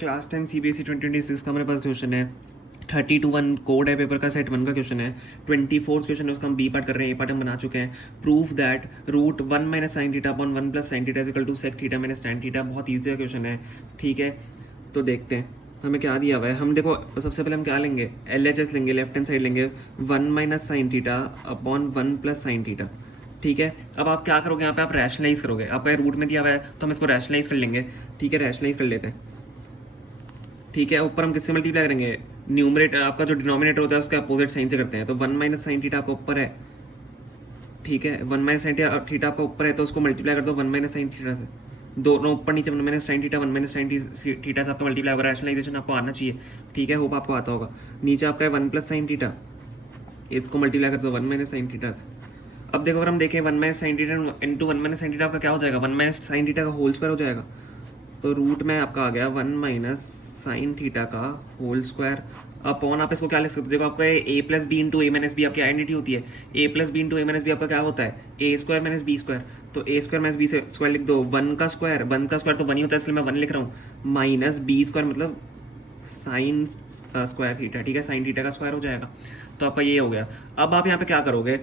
Class 10 CBSE 2026 का हमारे पास question है। 30-1 कोड है पेपर का, सेट 1 का क्वेश्चन है। 24th क्वेश्चन है, उसका हम बी पार्ट कर रहे हैं, ए पार्ट हम बना चुके हैं। Proof that root 1 minus sine theta upon 1 plus sine theta equal to sec theta minus tan theta. बहुत ईजी का क्वेश्चन है, ठीक है। तो देखते हैं हमें क्या दिया हुआ है। हम देखो सबसे पहले हम क्या लेंगे, LHS लेंगे, लेफ्ट हैंड साइड लेंगे 1 minus sine theta upon 1 plus sine theta, ठीक है। अब आप क्या करोगे, यहाँ पे आप रैशनलाइज करोगे। आपका रूट में दिया हुआ है तो हम इसको रैशनलाइज कर लेंगे, ठीक है। रैशनलाइज कर लेते हैं, ठीक है। ऊपर हम किससे मल्टीप्लाई करेंगे, न्यूमरेटर आपका जो डिनोमिनेटर होता है उसके अपोजिट साइन से करते हैं। तो 1 माइनस साइन थीटा आपका ऊपर है, ठीक है। 1 माइनस साइन थीटा आपका ऊपर है तो उसको मल्टीप्लाई कर दो 1 माइनस साइन थीटा से। दोनों ऊपर नीचे 1 minus sine theta 1 minus sine theta से आपका मल्टीप्लाई होगा। रैशनलाइजेशन आपको आना चाहिए, ठीक है। होप आपको आता होगा। नीचे आपका है 1 प्लस साइन थीटा, इसको मल्टीप्लाई कर दो 1 माइनस साइन थीटा से। अब देखो अगर हम देखें 1 minus sine theta into 1 minus sine theta आपका क्या हो जाएगा, 1 माइनस साइन थीटा का होल स्क्वायर हो जाएगा। तो रूट में आपका आ गया 1 माइनस साइन थीटा का होल स्क्वायर अपॉन, आप इसको क्या लिख सकते हो, देखो आपका ए प्लस बी इंटू ए माइनस बी आपकी आइडेंटिटी होती है। ए प्लस बी इंटू ए माइनस बी आपका क्या होता है, ए स्क्वायर माइनस बी स्क्वायर। तो A square minus B square लिख दो। 1 का स्क्वायर तो 1 ही होता है, इसलिए मैं 1 लिख रहा हूँ। माइनस बी स्क्वायर मतलब साइन स्क्वायर थीटा, ठीक है। साइन थीटा का स्क्वायर हो जाएगा। तो आपका ये हो गया। अब आप यहाँ पे क्या करोगे,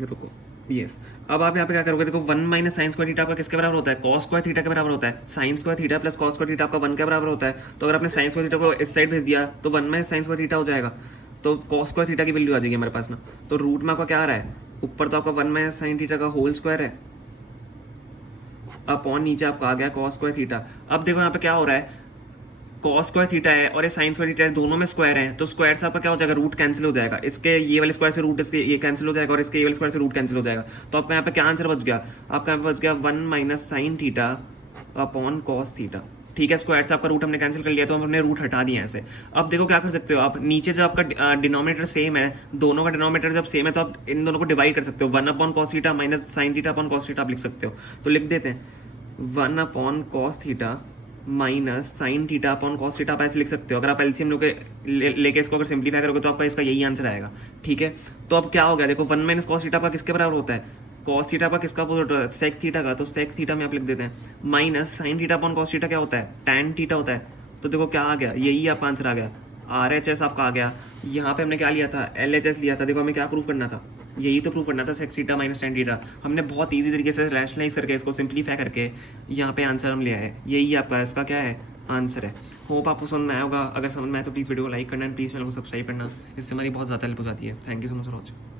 रुको, यस। अब आप यहाँ पे क्या करोगे, देखो 1 माइनस साइन स्क्वायर थीटा आपका किसके बराबर होता है, कॉस स्क्वायर थीटा के बराबर होता है। Sine square theta plus cos square theta आपका 1 के बराबर होता है। तो अगर आपने साइन स्क्वायर थीटा को इस साइड भेज दिया तो 1 माइनस साइन स्क्वायर थीटा हो जाएगा। तो कॉस स्क्वायर थीटा की वैल्यू आ जाएगी हमारे पास ना। तो रूट में आपका क्या आ रहा है, ऊपर तो आपका 1 माइनस साइन थीटा का होल स्क्वायर है, अपॉन नीचे आपका आ गया कॉस स्क्वायर थीटा। अब देखो यहाँ पे क्या हो रहा है, कॉस स्क्वायर थीटा है और ये साइन स्क्वायर थीटा है, दोनों में स्क्वायर है। तो स्क्वायर से आपका क्या हो जाएगा, रूट कैंसिल हो जाएगा। इसके ये वाले स्क्वायर से रूट इसके ये कैंसिल हो जाएगा और इसके ये वाले स्क्वायर से रूट कैंसिल हो जाएगा। तो आपका यहाँ पे क्या आंसर बच गया, आपका यहाँ पे बच गया 1 minus sine theta upon cos theta, ठीक है। स्क्वायर से आपका रूट हमने कैंसिल कर लिया तो हमने रूट हटा दिया ऐसे। अब देखो क्या कर सकते हो आप, नीचे जब आपका डिनोमिनेटर सेम है, दोनों का डिनोमिनेटर जब सेम है तो आप इन दोनों को डिवाइड कर सकते हो। 1 upon cos theta minus sine theta upon cos theta आप लिख सकते हो। तो लिख देते हैं 1 upon cos theta minus sine theta upon cos theta आप ऐसे लिख सकते हो। अगर आप एलसीएम लेके इसको अगर सिंप्लीफाई करोगे तो आपका इसका यही आंसर आएगा, ठीक है। तो अब क्या हो गया, देखो 1 माइनस कॉस थीटा का किसके बराबर होता है, कॉस थीटा का किसका अपोजिट होता है, सेक थीटा का। तो सेक थीटा में आप लिख देते हैं minus sine theta upon cos theta क्या होता है, टैन थीटा होता है। तो देखो क्या आ गया, यही आपका आंसर आ गया। RHS आपका आ गया। यहाँ पे हमने क्या लिया था, LHS लिया था। देखो हमें क्या प्रूव करना था, यही तो प्रूव करना था, sec theta minus tan theta. हमने बहुत ईजी तरीके से रैशनलाइज करके इसको सिंप्लीफाई करके यहाँ पे आंसर हम ले आए। यही आपका इसका क्या है, आंसर है। होप आपको समझ में आया होगा। अगर समझ में आए तो प्लीज़ वीडियो को लाइक करना एंड प्लीज़ चैनल को सब्सक्राइब करना, इससे हमारी बहुत ज़्यादा हेल्प हो जाती है। Thank you so much for watching.